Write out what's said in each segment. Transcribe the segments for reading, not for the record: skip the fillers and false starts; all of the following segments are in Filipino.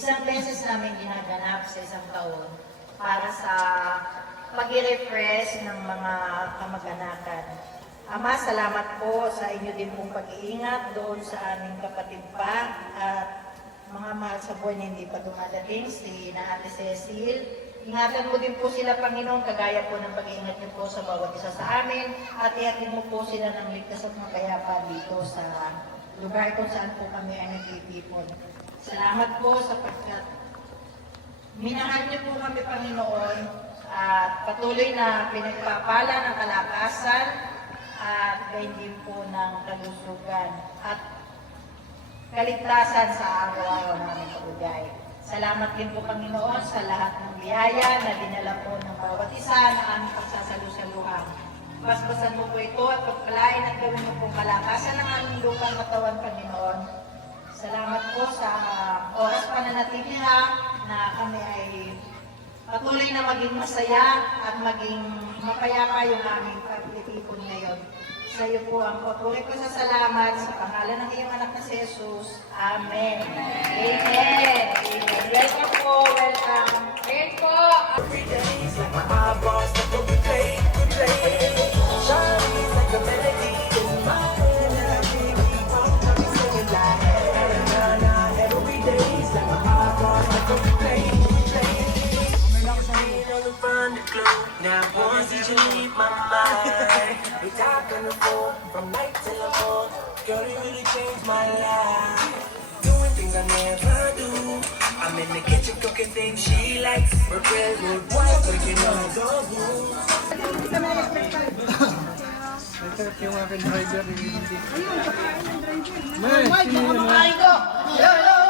isang beses namin ginaganap sa isang taon para sa pag-refresh ng mga kamag-anakan. Ama, salamat po sa inyo din pong pag-iingat doon sa aming kapatid pa at mga mahal sa buhay na hindi pa dumadating, si na Ate Cecil. Ingatan mo din po sila, Panginoon, kagaya po ng pag-iingat niyo po sa bawat isa sa amin at ihatid mo po sila ng ligtas at makayapa dito sa lugar kung saan po kami ay nagtitipon. Salamat po sapagkat minahal niyo po kami, Panginoon, at patuloy na pinagpapala ng kalakasan at gayon din po ng kalusugan at kaligtasan sa araw-araw namin kabugay. Salamat din po, Panginoon, sa lahat ng biyaya na dinala po ng bawat isa na aming pagsasalusaluhan. Basbasan mo po ito at pagpalain at gawin mo pong kalakasan ng aming lupang katawan, Panginoon. Salamat po sa oras pananatili na kami ay patuloy na maging masaya at maging mapayapa yung aming pag-itipon ngayon. Sa iyo po ang patuloy ko sa salamat sa pangalan ng iyong anak na si Jesus. Amen. Amen. Amen. Welcome po. Welcome. Amen po. Every day is like my eyeballs that we play. Shawty's like a melody in my head that I can't keep on singing like na-na-na. Every day is like my eyeballs that we play. Now once did you leave my mind? We talk on the phone from night till the morning. Girl, you really changed my life. Doing things I never do. I'm in the kitchen cooking things she likes. We're good wife, breaking all the rules. Nagtarap yung aking driver. Ayun, kakain ng driver. May, Kumakain ko! Hello!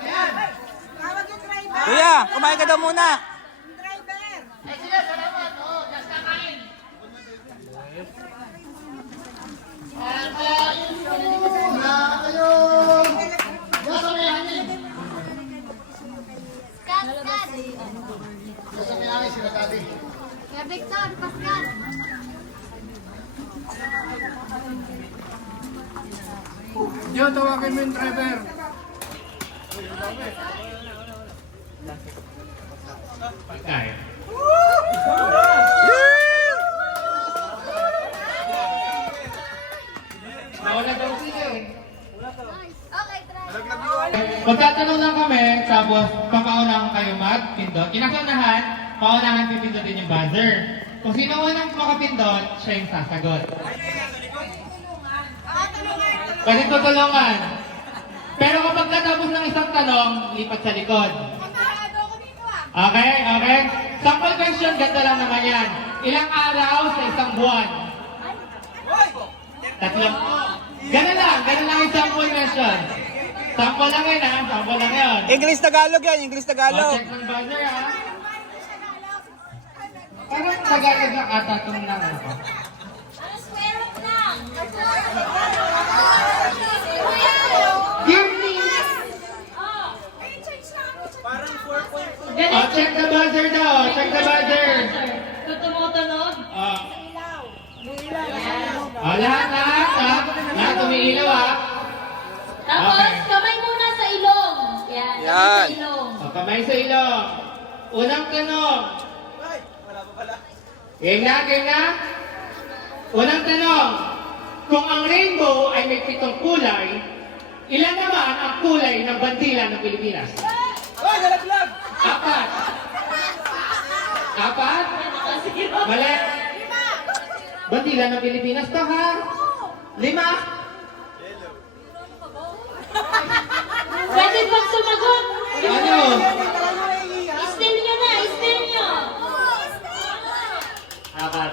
Ayan! Tawag yung driver! Kuya, kumain ka daw muna. Yung driver! Ay sila, salamat. Oo, just kakain. Yung na kayo. Just may hangin. Just may hangin sila dati. Kaya Victor, Pascal. Diyo, tawagin mo yung driver. Pagkain. Nawala daw sila eh. Okay, try. Magtatanong lang kami, tapos papaunahan kayo mag-pindot. Kinakaunahan, paunahan pipindutin yung buzzer. Kung sino unang makapindot, siya yung sasagot. Pwede tutulungan. Pero kapag natapos ng isang tanong, lipat sa likod. Okay, okay. Sample question, ganito lang naman yan. Ilang araw sa isang buwan? Tatlong. Ganun lang yung sample question. Sample lang yun ha, sample lang yun. English Tagalog yan, English Tagalog. Check ng buzzer ha. Parang Tagalog lang ata itong lang ako. Give me! Oh, check the buzzer daw, check the buzzer. Tumutunog? Lahat umiilaw ha. Tapos, Okay. kamay muna sa ilong. Yan. Kamay Yan. sa ilong. O, kamay sa ilong. Unang tanong. Game na? Unang tanong. Kung ang rainbow ay may 7 kulay, ilan naman ang kulay ng bandila ng Pilipinas? Apat. Apat? Mali. Bandila ng Pilipinas to ha? 5. Pwede pag sumagot. Ano? Istil nyo na, istil nyo. Apat.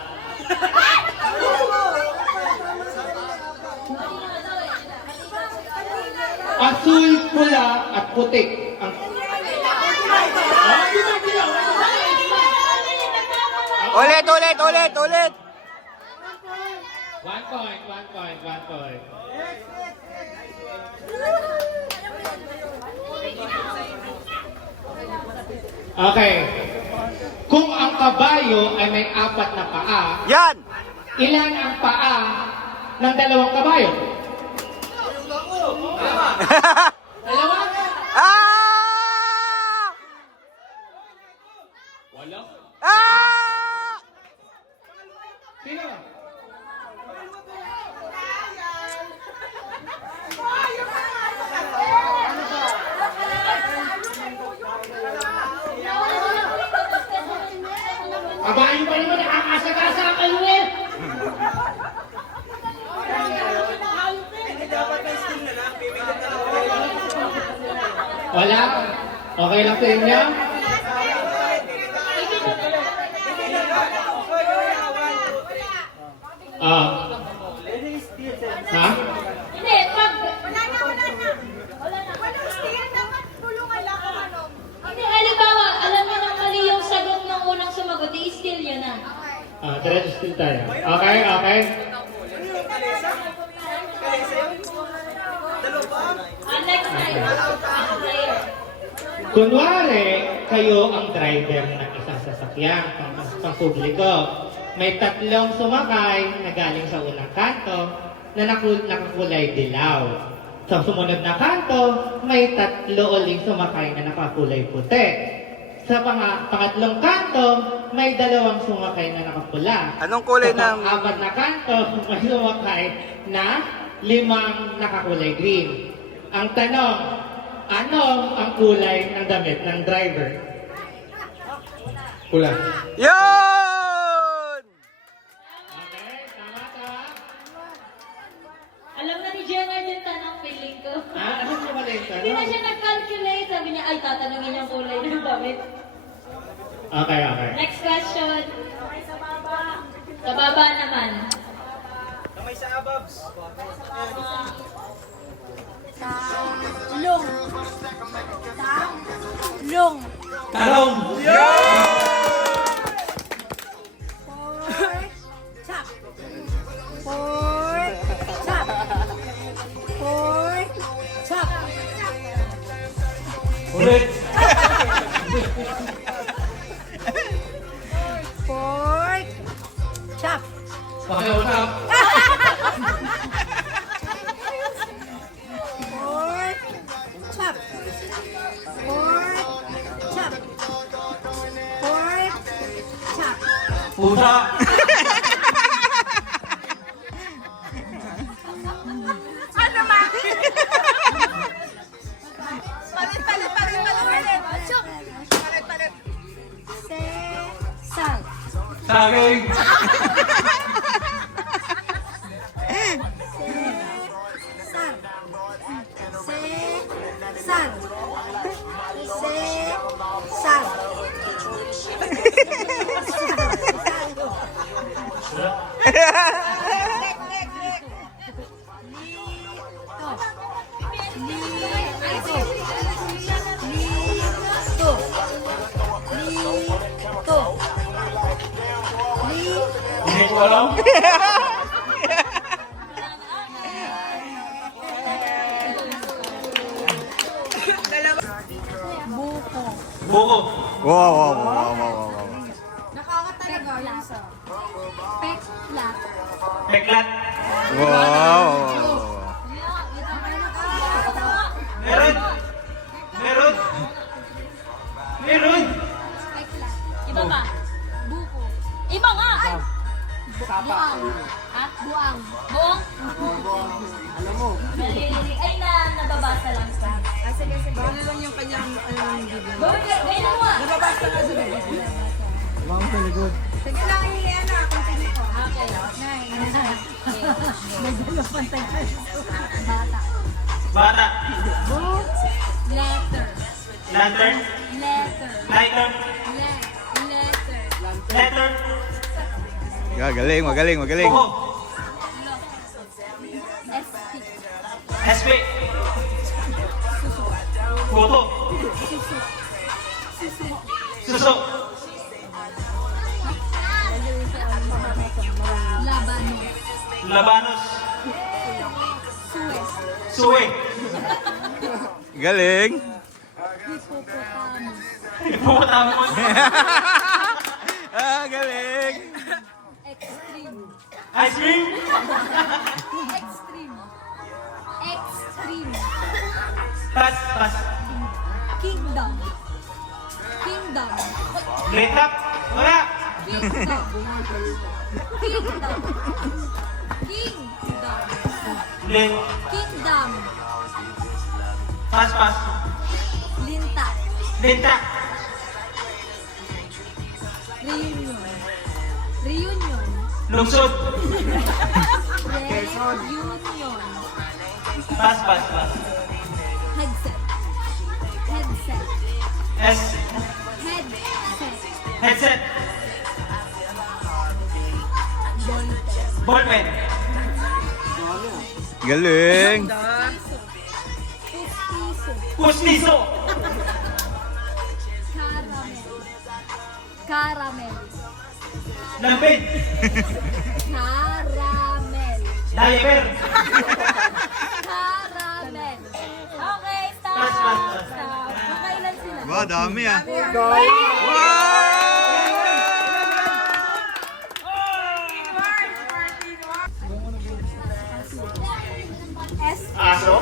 Asul, pula, at putik. Ang... Ulit. 1 point. Okay. Kung ang kabayo ay may 4 na paa, Yan. ilan ang paa ng 2 kabayo? Dalawa? Ah! Wala? Okay lang sa inyo? Ah. Ha? Hindi, pag... Wala na. Walang steal, dapat tulungan lang kung ano. Hindi, halimbawa, alam mo nang mali yung sagot ng unang sumagot, i-steal yun na. Ah, diretso still tayo. Okay, okay. Next time. Player. Kunwari, kayo ang driver ng isang sasakyan pang publiko. May tatlong sumakay na galing sa unang kanto na nakakulay dilaw. Sa sumunod na kanto, may tatlo uling sumakay na nakakulay puti. Sa pangatlong kanto, may dalawang sumakay na nakapula. Anong kulay Sa ng... pang-apat na kanto, may sumakay na 5 nakakulay green. Ang tanong, ano ang kulay ng damit ng driver? Pula. Yun! Okay, tama ka. Alam na ni Jenna yung tanong, feeling ko. Ano siya mali yung Hindi na tanong? siya nag-calculate. Sabi niya, ay, tatanungin yung kulay ng damit. Okay, okay. Next question. Sa baba naman. Lung. Lung. Talong! Chop. Pork. Chop. Pork. Chop. Ulit! Pork. Chop. Pakiusap! Pork. Chop. Pork. Chop. Pork. Chop. Pusa! Ano ma? Palit. Chop. Palit. Sal. Saging! Sal. Hindi ko alam. Buko. Wow. Nakakatalaga yung sa pekla. Peklat. Wow. Meron. Iba pa. Buko. Iba nga. Buang. Ha? Buang. Buong? Alam mo. Ay, nababasa lang sa. Sige. Bala lang yung kanyang bibig. Ganyan mo ah. Nababasa ka sa bibig. Vamos sa likod. Sige lang yung continue ko. Okay. Bata. Letter. Lantern. Lighter. Letter. Magaling. Buko. SP. Puto. Suso. Labanos. Suwe. Galing. Hippopotamus. Galing. Ice cream. Extreme. Pass. Kingdom. Letap. Wala. Kingdom. Lin. Kingdom. Pass. Linta. Linta. Reunion. Lungsod. Reunion. Pass. Headset. S. Headset. Ballpen. Galing. Pustiso. Caramel. Lampin. Caramel. Diaper. Caramel. Okay, stop. Pass. Stop. Makailan sila? Ba, dami ah. S. Aso.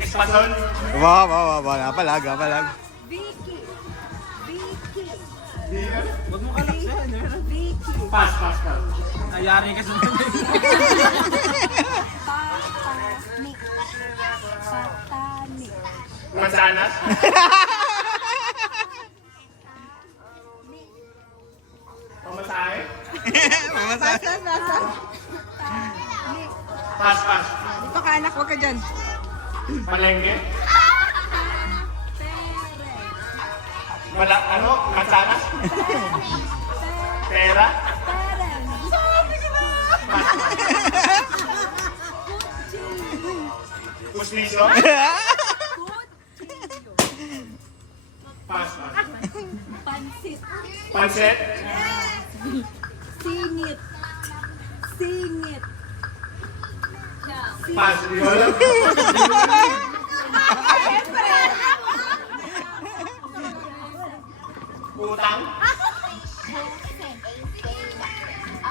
Espasol. Wow. Napalag. Vicky. Huwag mo kalaksan. Vicky. Pass. Ayari ka sa Patanik. Mansanas. Pamasahe. Pass. Dito ka anak, huwag ka dyan. Palengke. Mansanas. Pera. Pustiso. Pass. Pansit. Panset. Singit. Pass. Di ko alam. Utang.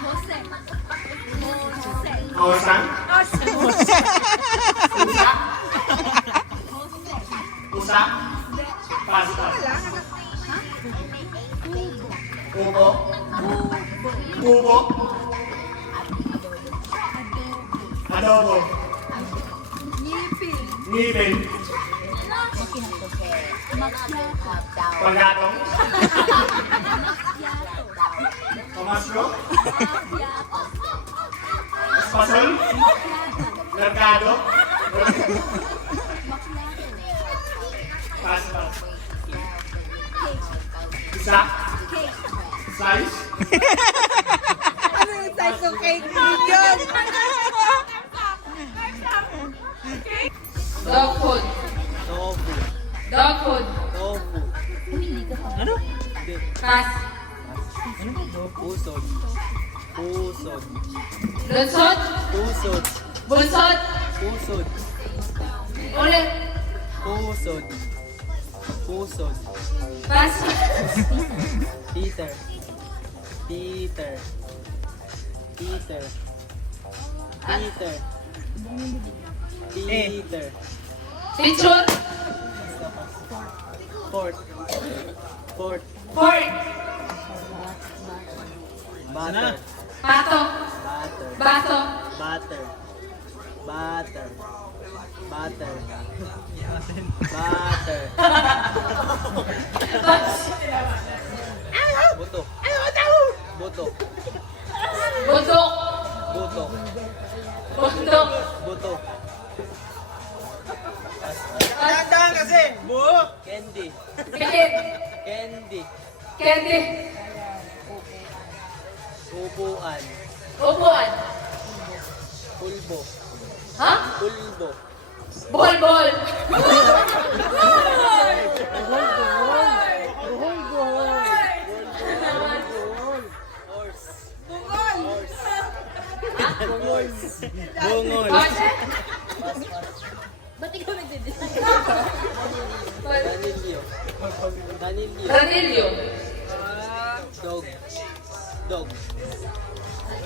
Jose. Osang. Usa. Pass. Kubo. Kubo. Adobo. Ngipin. Panggatong. Pamaslo. Espasol. Merkado. Pass. Isa. Size. Ano yung size ng cake? Yun! Dog food. tofu. Dog food. Tofu. Ano? Pass. Pusod. Lunsod. Pusod. Bunsod. Pusod. Ulit. Pusod. Pass. Peter. Picture. Port. Pork. Butter. Pato. Baso. Butter. Butok. Budok. Bundok. Butok. Tandaan kasi. Buhok. Candy. Pikit. Candy. Upuan. Upuan. Pulbo. Ha? Pulbo. Bol. Bungol. Pass. Ba't ikaw nagdidesisyon? Ranilyo. Dog.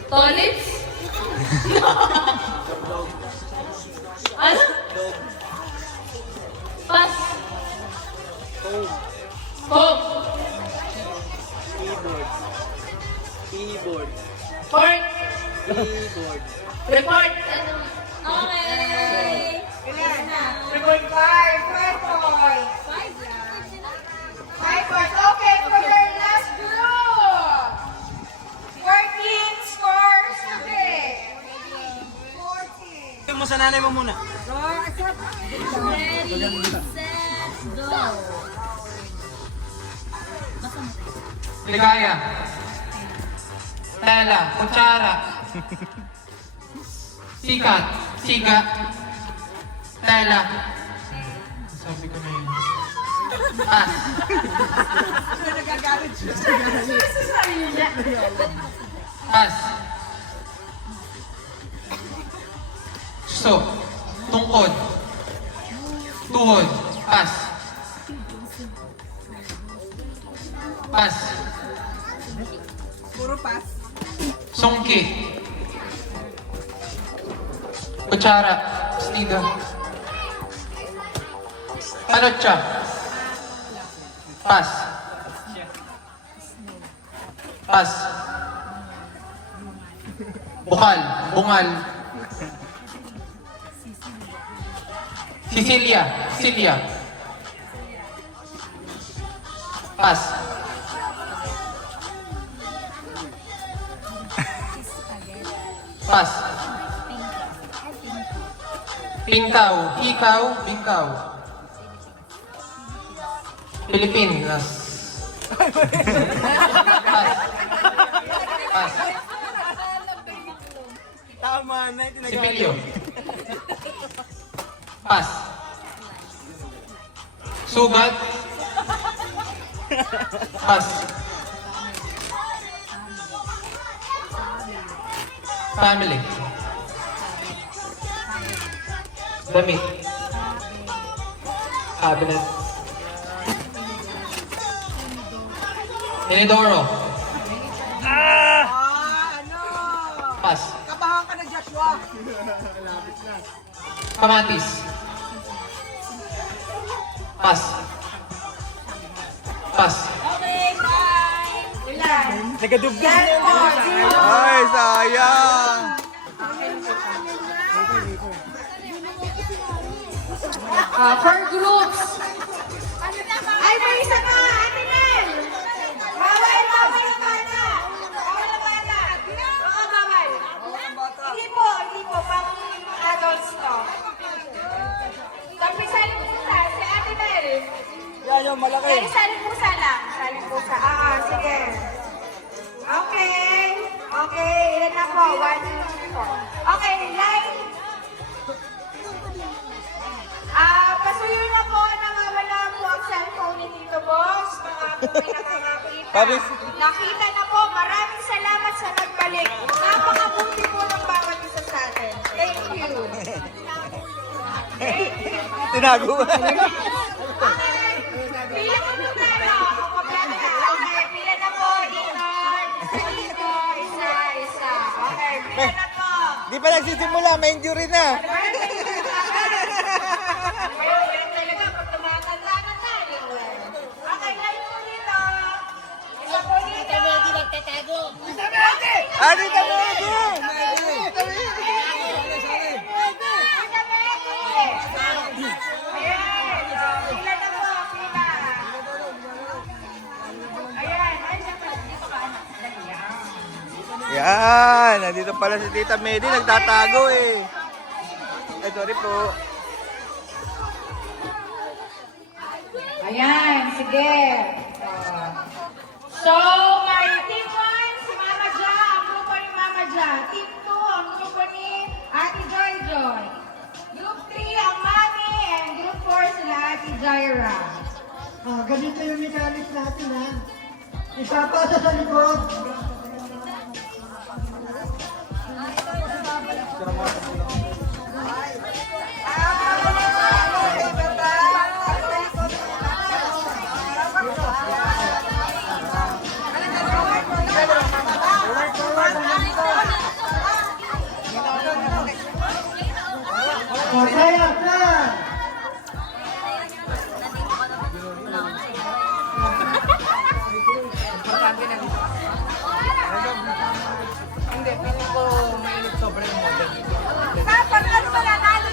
Tolits. Ano? Dog. Pass. Home. Keyboard. Pork. Report. Okay. Ilan na? 3.5. 5 points. Okay, for your last group. Working scores. Okay. 14. Mo sa nanay mo muna. Ready. Ligaya. Tela. Kutsara. Sikat. Siga. Tela. Sabi ko na yun. Pas. Pas. So. Tungkod. Tuhod. Pas. Pas. Puro pas. Songki. Kutsara. Stiga. Panotcha. Pas. Pas. Bukal. Bungal. Sicilia. Sicilia. Pas. Pas. Pingkaw. Ikaw. Bingkaw. Pilipinas. Pas. Pas. Tama na, Sipilyo. Pas. Sugat. Pas. Family. Damit. Cabinet. Inidoro. Ano? Pas. Kabahan ka na, Joshua. Kamatis. Pas. Pas. Okay, bye! Ilan? Nagadubdub Yan po, zero. Ay, sayang. Per groups. Ay, may isa pa, Ate Nel. Bawal yung bata. Bawal ang bata. Oo, bawal. Hindi po, pang adults to. Tapos salimpusa, si Ate Nel. Yan yung malaki. Yan, salimpusa lang. Salimpusa, sige. Okay. Okay, ilan na po? 1, 2, 3, 4. Okay, line. Pasuyo na po, nawawala po ang cellphone ni Tito Boss. Mga po may nakakakita. Pabis. Nakita na po, maraming salamat sa nagbalik. Napakabuti po ng bawat isa sa atin. Thank you. Tinago ba? Okay, pila po po tayo. Okay, pila na po. Dito, isa. Okay, pila na po. Di pa nagsisimula, may injury na. Talaga, pag tumatanda ka tayo. Okay, line po dito. Isa po dito. Ano ka mo? Yan, nandito pala si Tita Medi, nagtatago eh. Ay, sorry po. Ayan, sige. So, may Team 1, si Mama Ja, ang grupo ni Mama Ja. Team 2, ang grupo ni Ate Joy Joy. Group 3, ang Mami, and Group 4, sila Ate Jaira. Ganito yung mechanics natin ha. Isa pa sa likod. Kaya ka! Dapat ano ba nanalo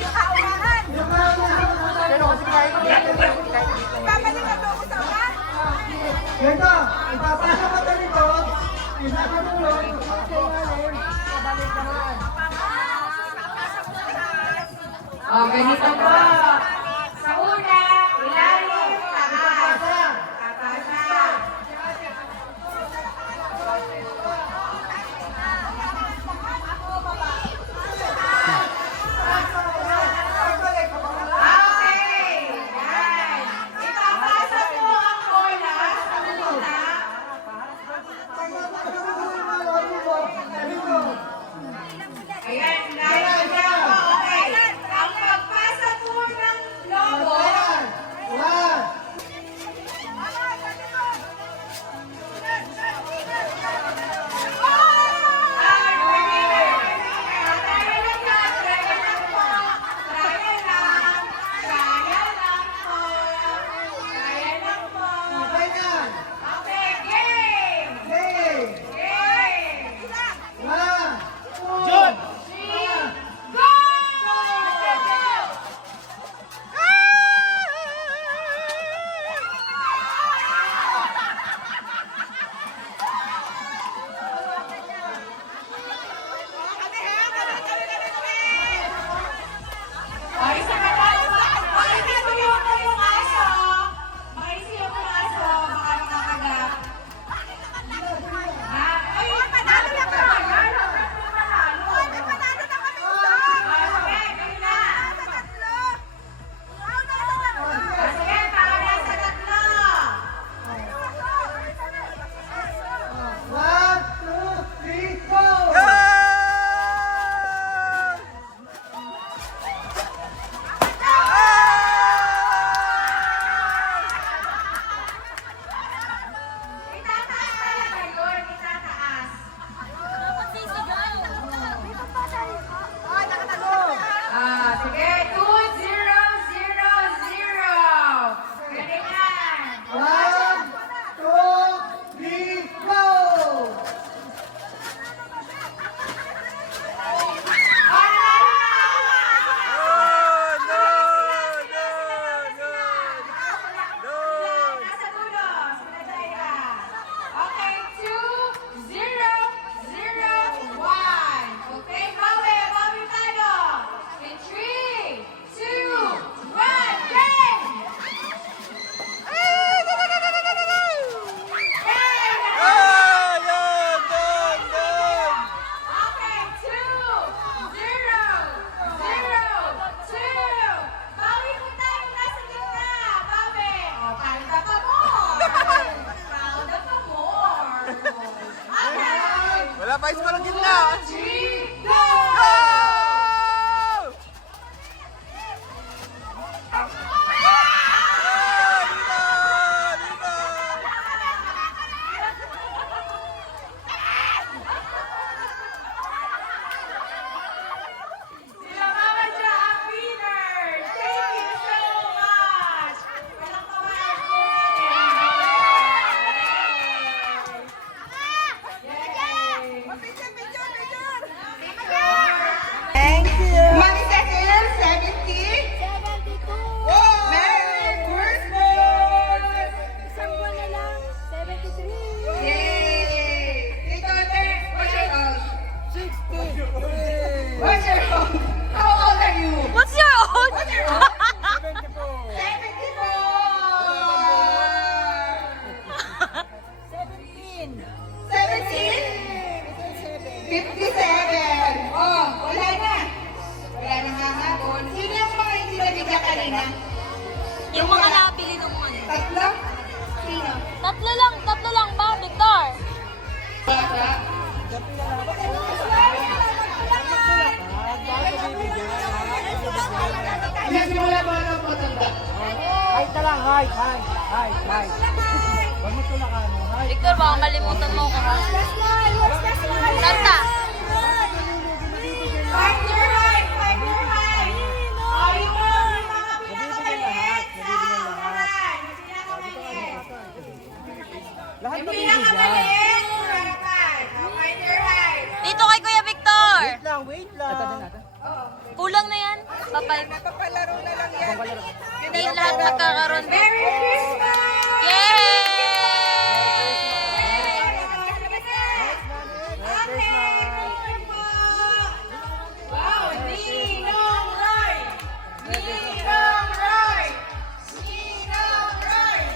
niya kanina? Yung mga napili nung ano. Tatlo? Sino? Tatlo lang ba, Victor? Nagsimula ba ng matanda? Hi ka lang, hi. Huwag mo tulakan. Hi. Victor, baka kalimutan mo ko ha. Santa. Partner high! Partner high! Oh, ito! Mga pinakamalit! Lahat Yung mabibigyan. pinakamalit! Partner high! Dito kay Kuya Victor. Wait lang. Kulang na yan. Hindi lahat magkakaroon. Merry Christmas! Yay! Wow! Ninong Roy! Ninong Roy! Ninong Roy!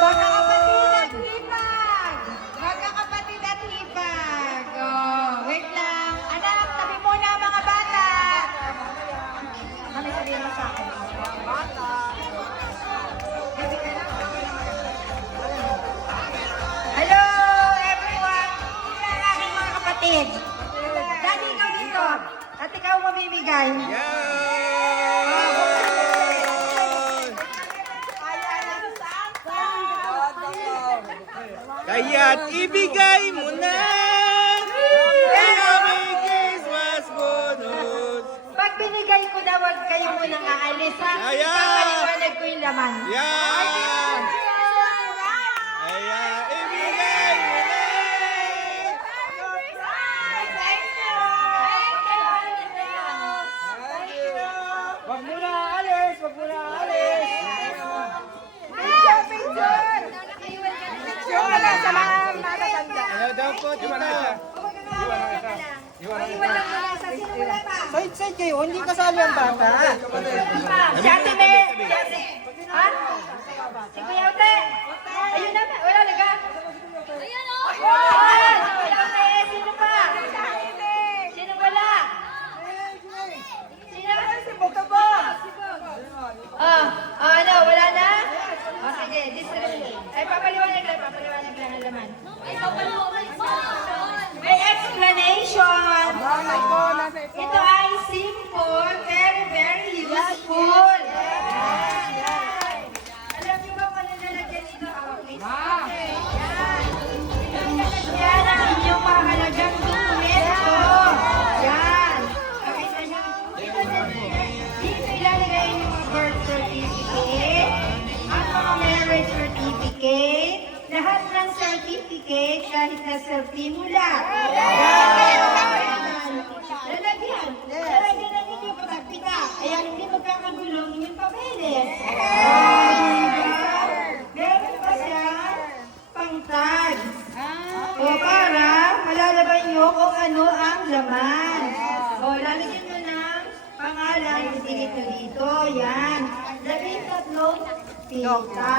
Magkakapatid at hipag! Magkakapatid at hipag! Oh, wait lang. Anak, tabi muna mga bata! Kami sabihin mo sa akin. Hello, everyone! Sila ang aking mga kapatid. Daddy, ikaw dito. At ikaw mamimigay. Kaya't ibigay mo na ang aming Christmas bonus. Pag binigay ko na, huwag kayo munang aalis, ha? Ayan! Ipapaliwanag ko yung laman. Yan! Kaya ibigay mo na. Huwag mo na alis. Picture ka lang sa mga matatanda. Ano daw po, tita? Side kayo, hindi kasali ang bata. Si Ate May. Ha? Si Kuya Ote. Ayun na. Wala laga. Ayan o. Kuya Ote. Sino pa? Sino wala? Sino? Si Bogabo. Ano? Wala na? Sige. Ay, papaliwanag lang ang laman. Ay, papaliwanag mo. May explanation. Ito ay simple, very, very useful. Alam niyo ba kung ano nalagyan dito? Yan ang inyong mahalagang dokumento. Yan. Pakita niyo. Dito ilalagay yung mga birth certificate, ang mga marriage certificate, lahat ng certificate kahit na self-simula. Lalagyan na ninyo patagpita. Ayan, hindi magkakagulong yung papeles. Meron pa siya pangtag. O para malalaban nyo kung ano ang laman. O lalagyan mo ng pangalan. Dito. Yan. 13 pita.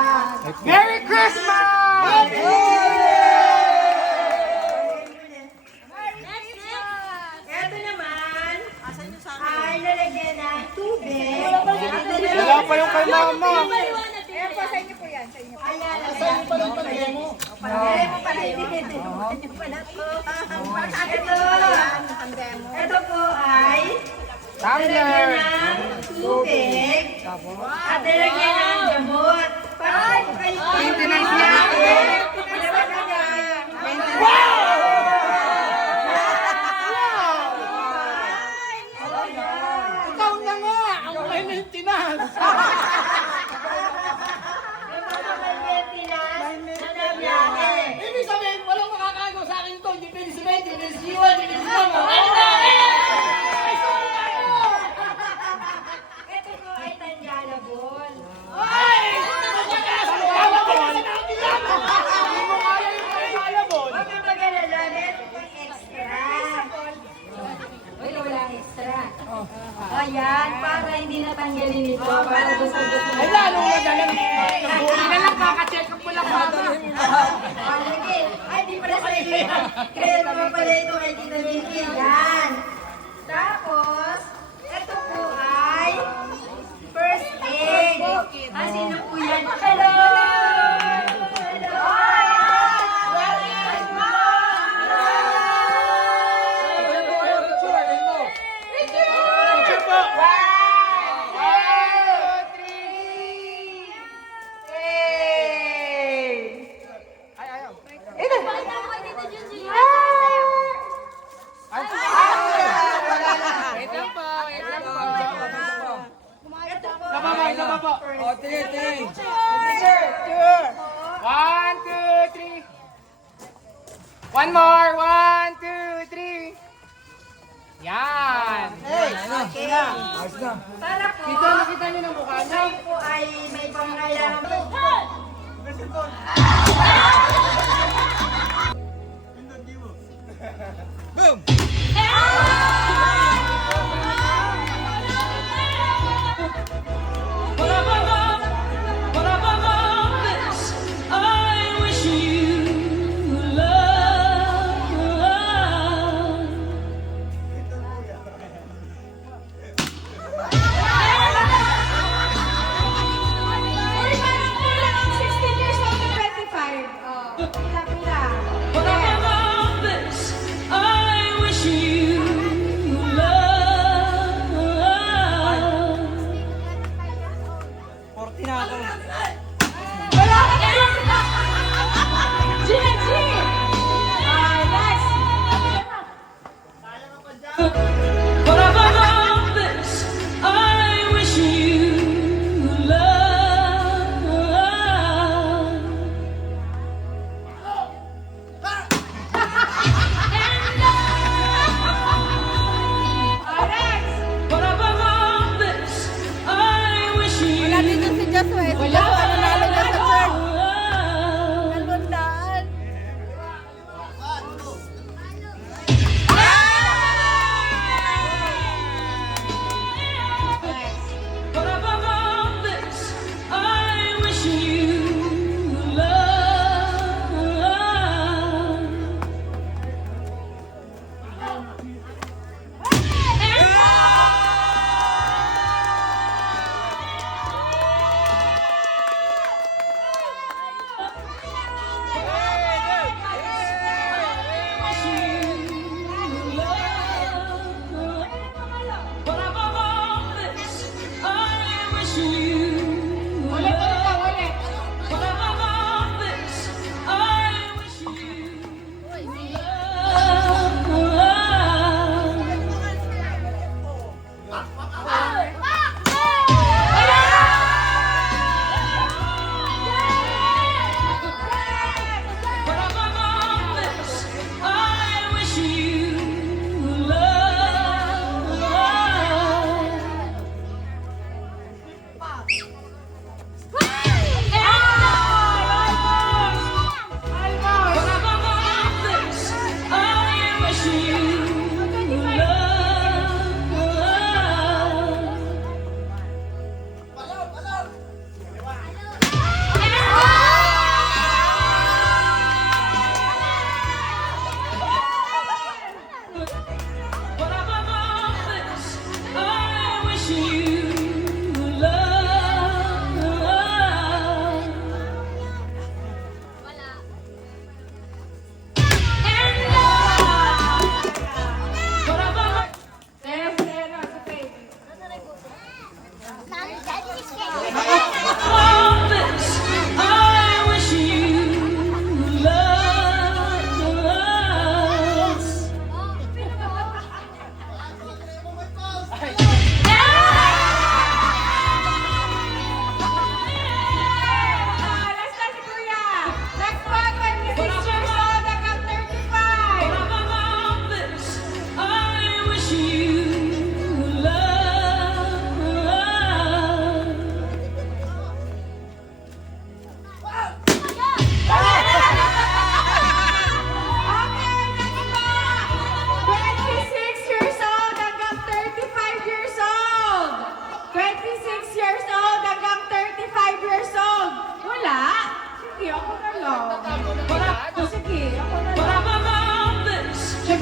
Merry Christmas! Ito naman ay lalagyan ng tubig. Wala pa yung kay mama. Ayan, lalagyan pa ng demo. Ay, mo pala ito po ay lalagyan ng tubig at lalagyan ng gamot. Para po kayo maintenance niya. Ikaw na nga, ang may maintenance. Ibig sabihin, walang makakagawa sa akin ito. Hindi pwede si Betty, hindi si Iwan, hindi si Mama. Ito po ay tanjalabon. Huwag kang mag-alala, meron pang extra. Wala extra. Ayan, para hindi natanggalin ito. Para gusto-gusto. Ay, lalong madalang. Hindi na lang kaka-check up mo lang, Mama. Ay, di pala sa iyo. Kaya naman pala ito kay Tita Vicky. Yan. Tapos, ito po ay first aid. Sino po yan? Hello! Hello! O, tingin. 1, 2, 3. One more. 1, 2, 3. Yan. Para po, Nakita niyo ng mukha niya? kayo po ay may pangailangan. Uy, parang kulang ang 16 years old to 25. Oh, pila.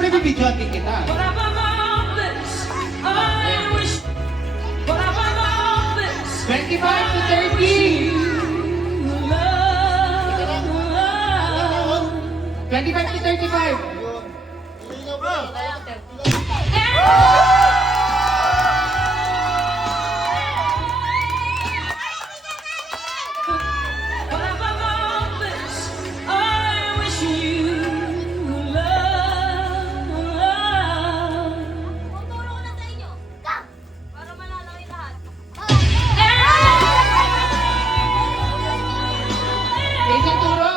Siyempre, bibidyoan din kita. I wish, but above all this, 25 to 30. 25 to 35. but above all this, I wish you love. Tutulong ko na sa inyo. Para malalaki lahat. Isang turo.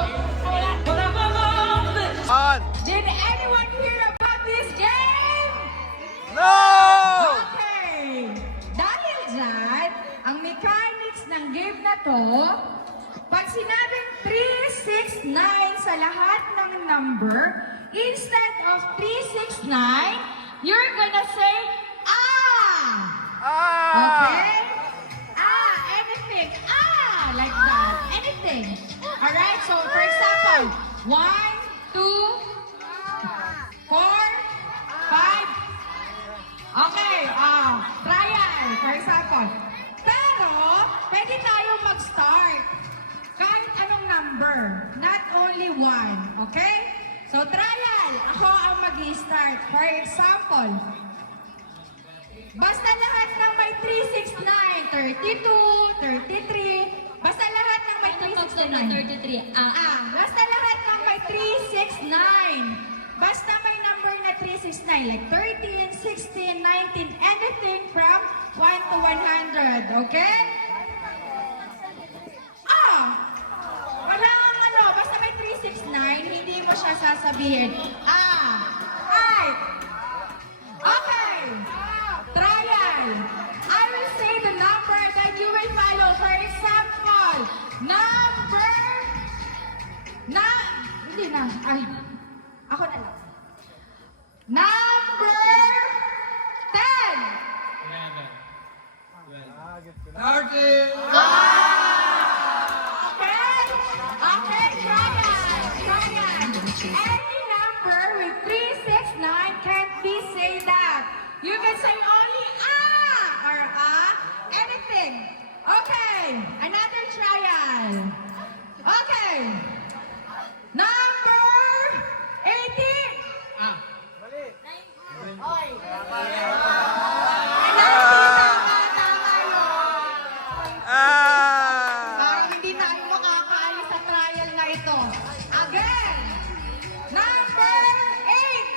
But above all this, On! Did anyone hear about this game? No! Okay. Dahil dyan, ang mechanics ng game na to, pag sinabing 3, 6, 9 sa lahat ng number, instead of 3, 6, 9, you're gonna say, ah! Okay? Ah, anything. Ah, like that. Anything. Alright, so for example, 1, 2, 4, 5. Okay, trial, for example. Pero, pwede tayo mag-start. Kahit anong number, not only 1. Okay? So, trial. Ako ang mag-i-start. For example, basta lahat ng may 3, 6, 9, 32, 33, basta lahat ng may 3, 6, 9. 33. Basta lahat ng may 3, 6, 9. Basta may number na 3, 6, 9, like 13, 16, 19, anything from 1 to 100, okay? Wala kang ano, basta may 3, 6, 9, hindi mo siya sasabihin. Right. Okay. Trial. I will say the number that you will follow. For example, hindi na. Ako na lang. Number 10. 30. Okay, trial. Any number with 3, 6, 9 can't be say that. You can say only or anything. Okay, another trial. Okay. Number 18. Parang hindi tayo makakaalis sa trial na ito. Again. Number 8.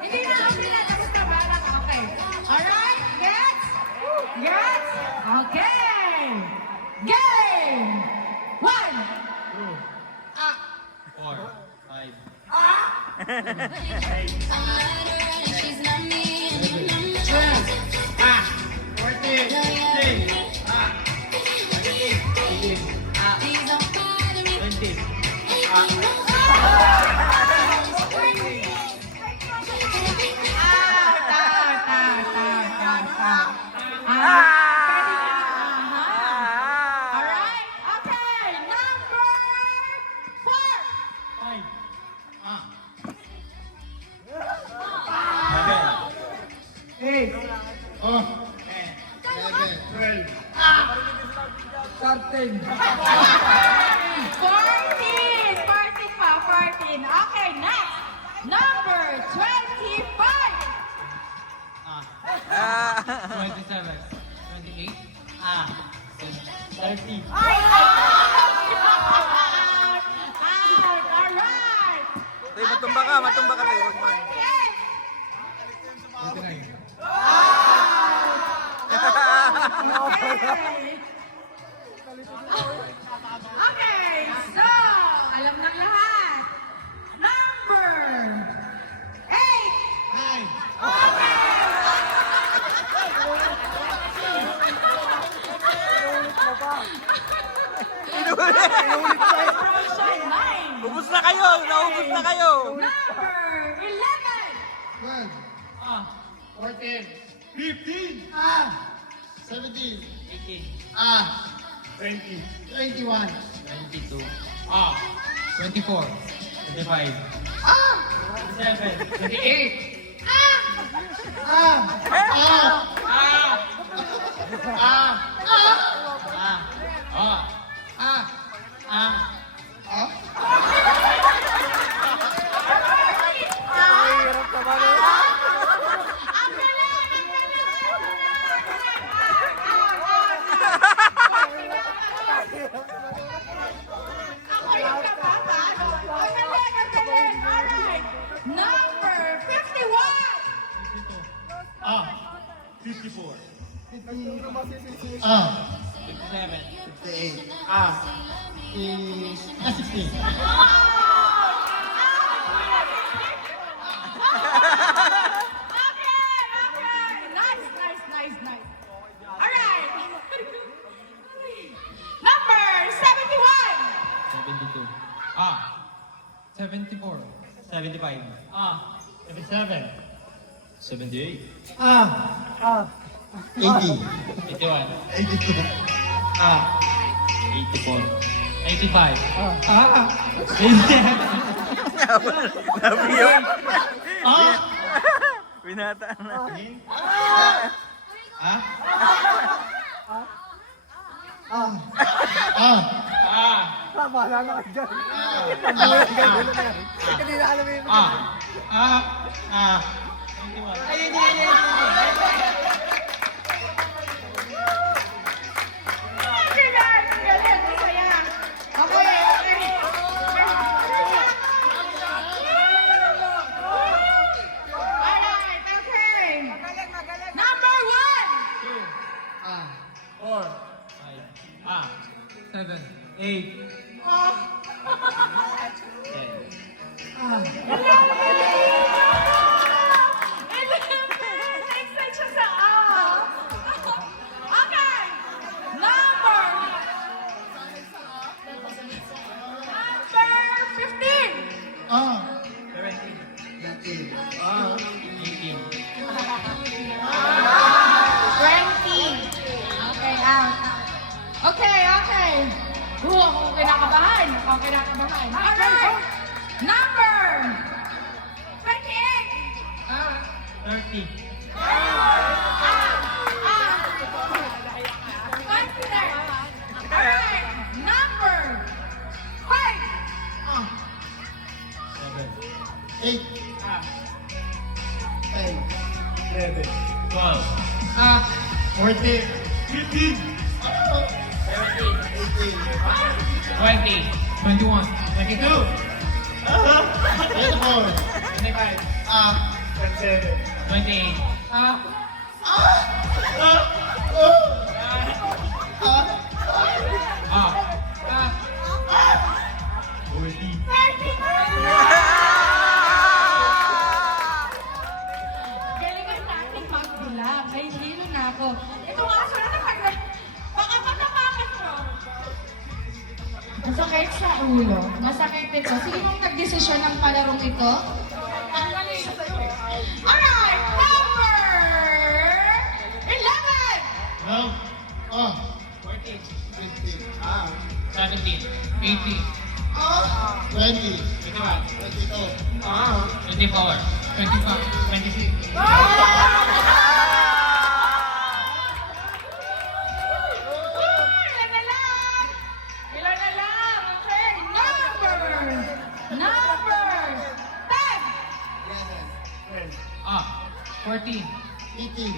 Hindi na. Tapos na balak. Okay. Alright, gets? Gets? Okay. Game! 1. Alright, okay. Number 14. Okay, next. Number 25. 27. 28. 30. Alright. Tay, matumba ka tayo. Wag mo. Okay, so, alam ng lahat. Number 8. Inulit. Promotion 9. Ubus kayo! Naubos na kayo! Number 11. 14. 15. 17. 18. 20. 22. 21. 24. 25. 27. 28. Hirap naman eh. Ang galing! Ang galing! Alright! Number 51! 54. 57. 16. Nice. Alright! Number 71! 72. 74. 75. 77. 78. 80. 81. 82. 84. 85. 87. Nabiyak. Binataan na. Number 1! 7. 8. Excited siya sa Okay! Number 15! 20. Okay, out. Okay. Ako kinakabahan. Alright. Number 28. 30. Confident. Alright. Number 5. 8. 10. 11. 12. 14. 15. 20. 21. 22. 24. 25. 27. 28. Galingan natin magbilang. May hilo na ako. Ito nga, sana na baka matamakan mo. Masakit sa ulo. Masakit ito. Sino nagdesisyon ng palarong ito? Alright! Number 11! 14. 15. 17. 18. 20. 21. 22. 24. 25. 26. Ilan na lang? Okay. Number 10! 14. 18.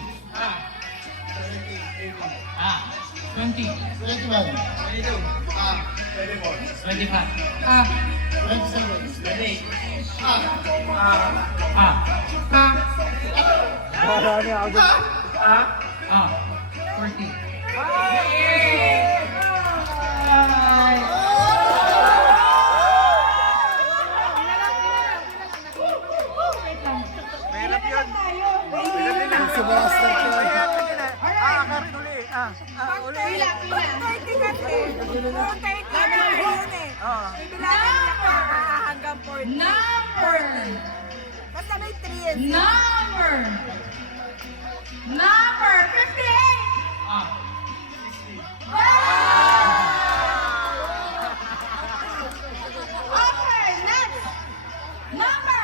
20. 21. 22. 25. 27. 28. Marami ako dyan. 40. Mahirap yun. Pinali na. Sumasta ko. Karin uli. Uli. Pila. Oo. Number Basta may 3. Number 58. Ah. Okay, next. Number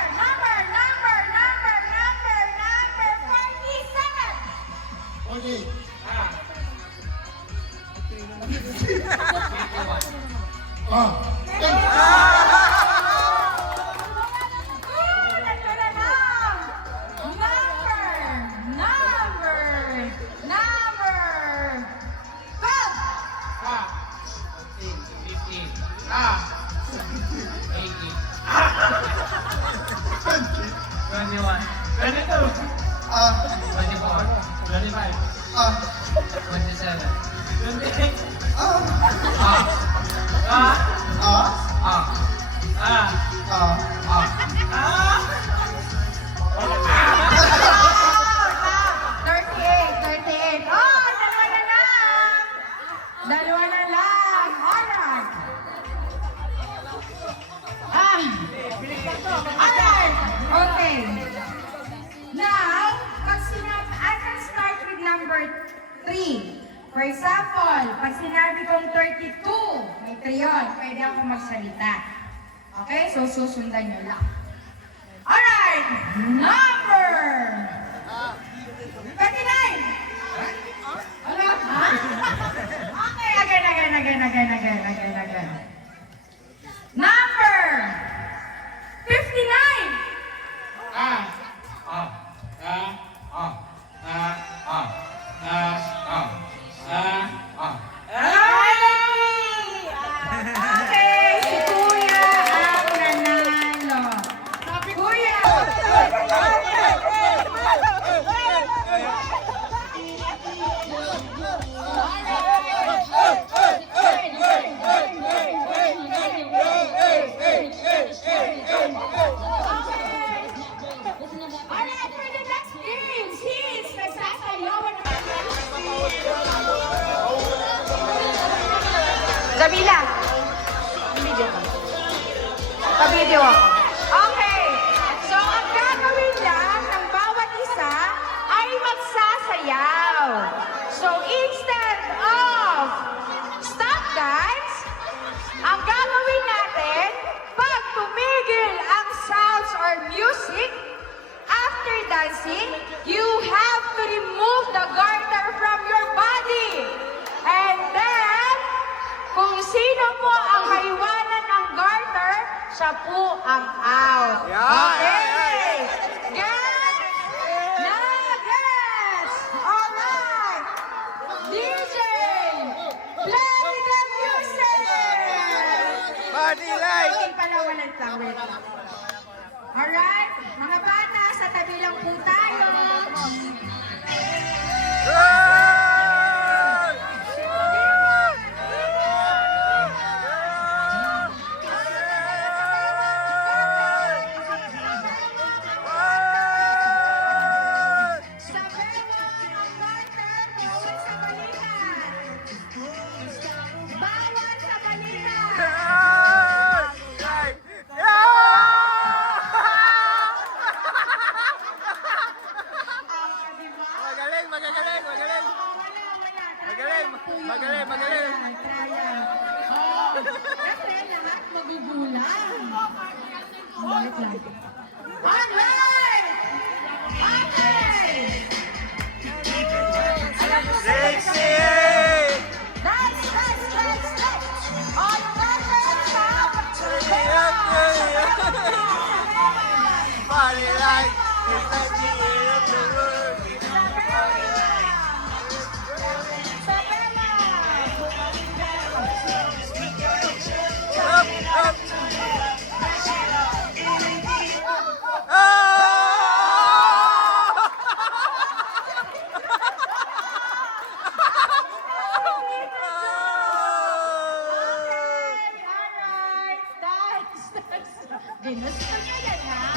47. Number 12. Ah. 15. Ah. 18. 21. 22. 24. 25. 27. 28. Oh, dalawa na lang. Alright. Alright. Okay. Now, I can start with number 3. For example, pag sinabi kong 32, may 3 yun. Pwede ako magsalita. Okay? So, susundan nyo lang. Alright. Number 29. Ano? Ha? Okay, again. Number 59. Okay, si Kuya ang nanalo. Kuya! Alright, for the next game, since nagsasayawan na Jamila! Video ka. Pa-video ako. Okay. So, ang gagawin lang ng bawat isa ay magsasayaw. So, instead of stop dance, ang gagawin natin, pag tumigil ang sounds or music, after dancing, you have to remove the garter from your body. And then, kung sino po ang maiwanan ng garter, siya po ang out. Okay? Gets? Nuggets! Alright! DJ! Play the music! Body light! Okay, palawalan lang. Wait lang. Alright? Mga bata, sa tabi lang po tayo. Alright! Okay! Sexy! Dance! All brothers, stop! Body light! It's like the end of the world. Ginusto niyo yan, ha?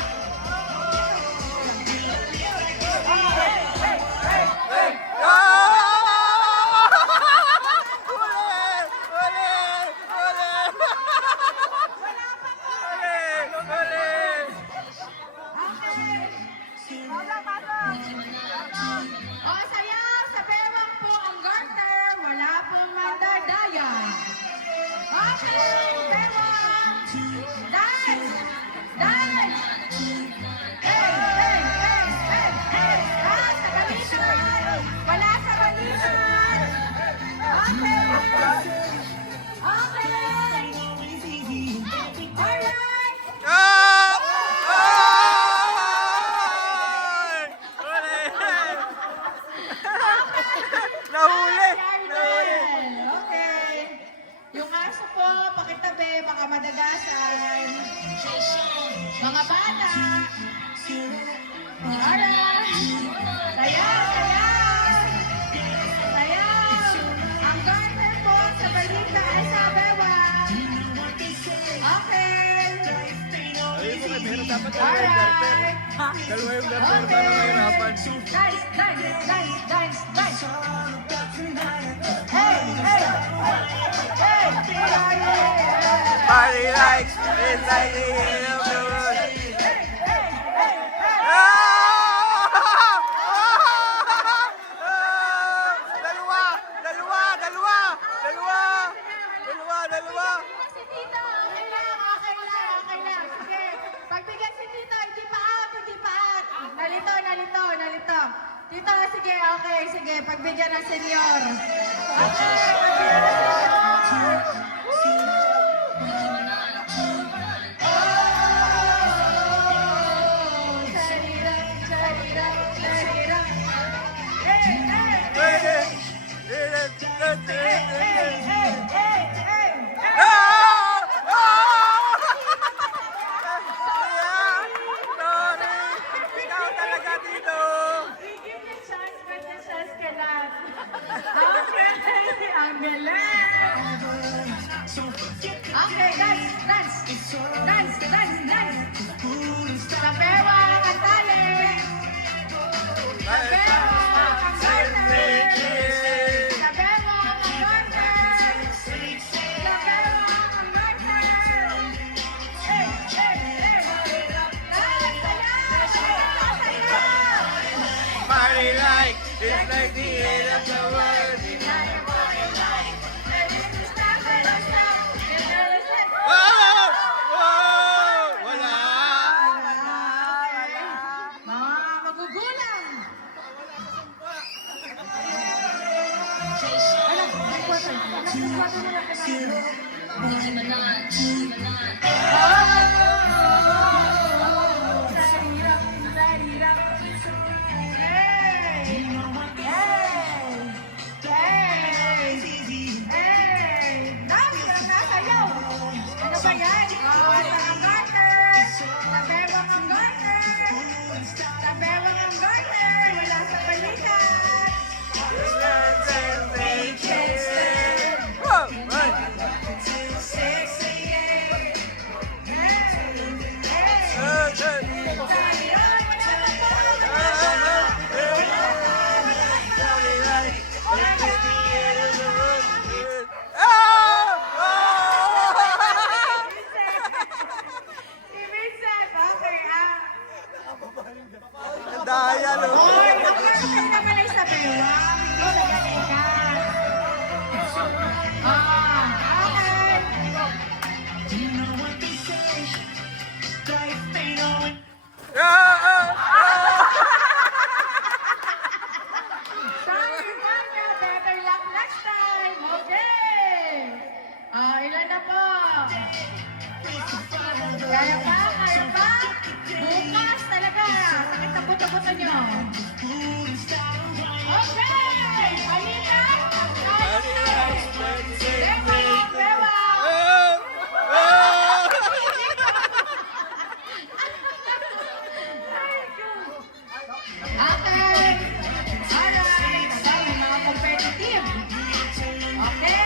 Uli! Mga bata. Alright. Sayaw, sayaw. Sayaw. Ang garter po sa balita ay sa bewa. Okay. Ayun mo kay Mero, dapat dalawa yung garter. Dalawa yung garter para mahirapan. Guys, guys, guys, guys, guys. Hey, hey. Hey, Party like it's like the end of the world. Dalawa. Si Tito, okay lang. Sige, pagbigyan si Tito, hindi paat. Nalito. Tito, sige, okay, sige, pagbigyan ng senyor. Okay, pagbigyan ng senyor. Okay, dance. Sabewa, kantale. Sabewa, ang garter. Sabewa, ang garter. Party like it's like the end of the world. Wala. Mga magugulang. Daya, no? Hoy, ako naman ay sa bewa. Hindi sa kanina. Sorry, Manya. Better luck next time. Okay. Ilan na po? Kaya pa? Bukas talaga. Sakit na buto-buto nyo. Okay! Halika! Bewa! Okay! Alright! May mga competitive. Okay!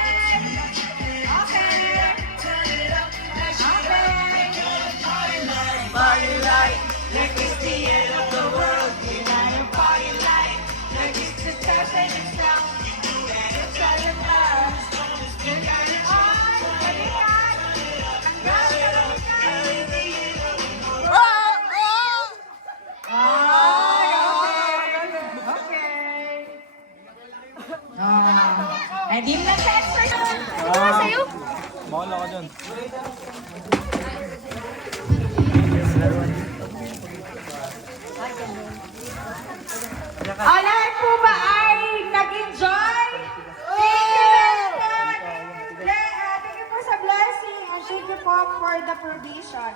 Party like it's the end of the world. Party like it's the perfect itself. It's all about. You got it all. Ready na sa exercise? Ano na sa'yo? Makala ka dyan. Lahat po ba ay nag-enjoy? Thank you very much. Thank you po sa blessing and thank you po for the provision.